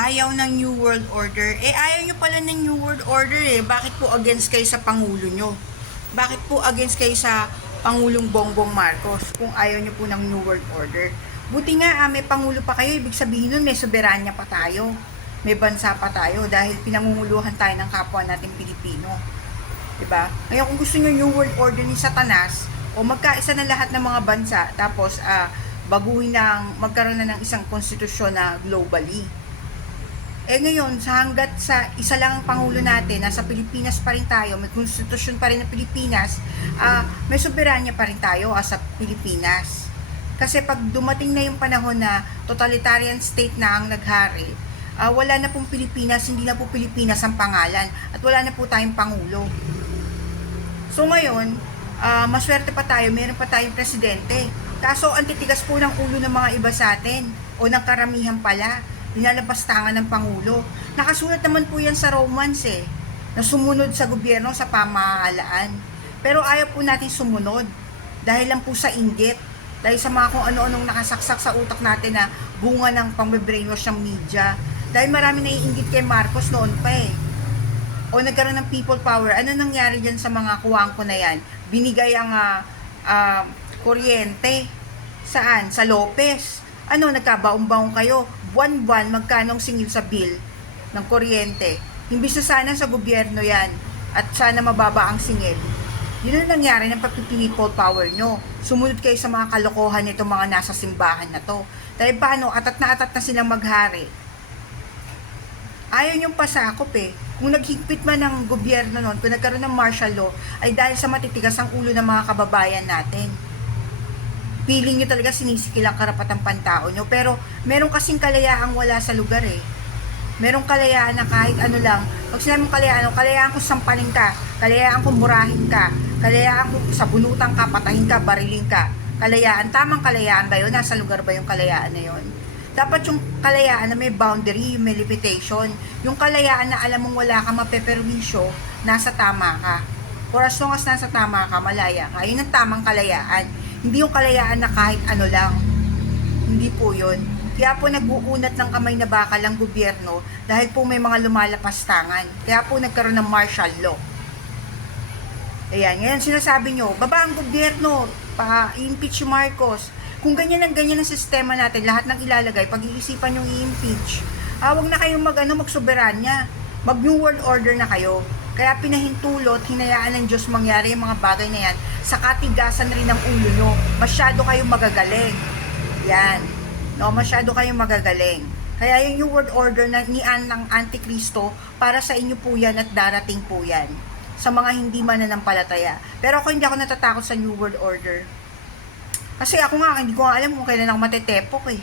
ayaw ng New World Order. Eh, ayaw nyo pala ng New World Order eh. Bakit po against kayo sa Pangulo nyo? Bakit po against kayo sa Pangulong Bongbong Marcos kung ayaw nyo po ng New World Order? Buti nga, ah, may Pangulo pa kayo. Ibig sabihin nun, may soberanya pa tayo. May bansa pa tayo dahil pinangunguluhan tayo ng kapwa natin Pilipino. Diba? Ngayon, kung gusto nyo New World Order ni Satanas, o magkaisa na lahat ng mga bansa, tapos ah, baguhin ng, magkaroon na ng isang konstitusyon na globally. Eh ngayon, sa hanggat sa isa lang ang Pangulo natin, nasa Pilipinas pa rin tayo, may konstitusyon pa rin ng Pilipinas, ah, may soberanya pa rin tayo as sa Pilipinas. Kasi pag dumating na yung panahon na totalitarian state na ang naghari, ah, wala na pong Pilipinas, hindi na po Pilipinas ang pangalan, at wala na po tayong Pangulo. So ngayon, ah, maswerte pa tayo, meron pa tayong presidente. Kaso ang titigas po ng ulo ng mga iba sa atin, o ng karamihan pala, linalabastangan ng Pangulo. Nakasulat naman po yan sa Romans eh, na sumunod sa gobyerno sa pamahalaan. Pero ayaw po natin sumunod, dahil lang po sa inggit, dahil sa mga kung ano-anong nakasaksak sa utak natin na bunga ng pang-brainwash ng media. Dahil marami naiinggit kay Marcos noon pa eh o nagkaroon ng people power, ano nangyari dyan sa mga kuwangko na yan? Binigay ang ah, ah, kuryente. Saan? Sa Lopez. Ano, nagkabaong-baong kayo. Buwan-buwan, magkanong singil sa bill ng kuryente. Imbis na sana sa gobyerno yan at sana mababa ang singil. Yun ang nangyari ng pagpipili-people power nyo. Sumunod kayo sa mga kalokohan nito mga nasa simbahan na to. Dahil paano, atat na atat na silang maghari ayaw niyong pasakop eh. Kung naghigpit man ng gobyerno noon, kung nagkaroon ng martial law, ay dahil sa matitigas ang ulo ng mga kababayan natin. Piling niyo talaga sinisikil ang karapatang pantao niyo. Pero meron kasing kalayaang wala sa lugar eh. Merong kalayaan na kahit ano lang. Pag sinabi mong kalayaan, kalayaan ko sampalin ka, kalayaan ko murahin ka, kalayaan ko sabunutan ka, patahin ka, barilin ka. Kalayaan, tamang kalayaan ba yun? Nasa lugar ba yung kalayaan na yun? dapat yung kalayaan na may boundary, may limitation. Yung kalayaan na alam mong wala ka mapeperwisyo, nasa tama ka. For as long as nasa tama ka, malaya ka. Yun ang tamang kalayaan. Hindi yung kalayaan na kahit ano lang. Hindi po yun. Kaya po nag-uunat ng kamay na bakal ang gobyerno dahil po may mga lumalapas tangan. Kaya po nagkaroon ng martial law. Ayan, ngayon sinasabi nyo, baba ang gobyerno, pa-impeach si Marcos. Kung ganyan ang ganyan ang sistema natin, lahat ng ilalagay, pag-iisipan yung i-impeach, ah, wag na kayong mag, ano, magsoberanya. Mag New World Order na kayo. Kaya pinahintulot, hinayaan ng Diyos mangyari yung mga bagay na yan sa katigasan rin ng ulo nyo. Masyado kayong magagaling. Yan. No, masyado kayong magagaling. Kaya yung New World Order na ni An ng Antikristo, para sa inyo po yan at darating po yan sa mga hindi mananampalataya. Pero ako hindi ako natatakot sa New World Order. Kasi ako nga, hindi ko nga alam kung kailan ako matetepok eh.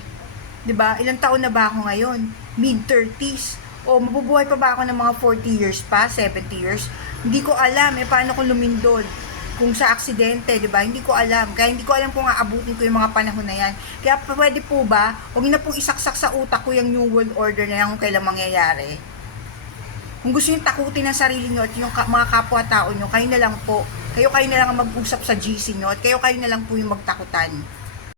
ba? Ilang taon na ba ako ngayon? Mid-30s. O mabubuhay pa ba ako ng mga 40 years pa? 70 years? Hindi ko alam eh paano ko lumindol. Kung sa aksidente, 'di ba? Hindi ko alam. Kaya hindi ko alam kung aabutin ko yung mga panahon na yan. Kaya pwede po ba, huwag na pong isaksak sa utak ko yung New World Order na yan kung kailan mangyayari. Kung gusto nyo takutin ang sarili nyo at yung ka- mga kapwa-tao nyo, kayo na lang po. Kayo kayo na lang ang mag-usap sa GC nyo at kayo kayo na lang po yung magtakutan.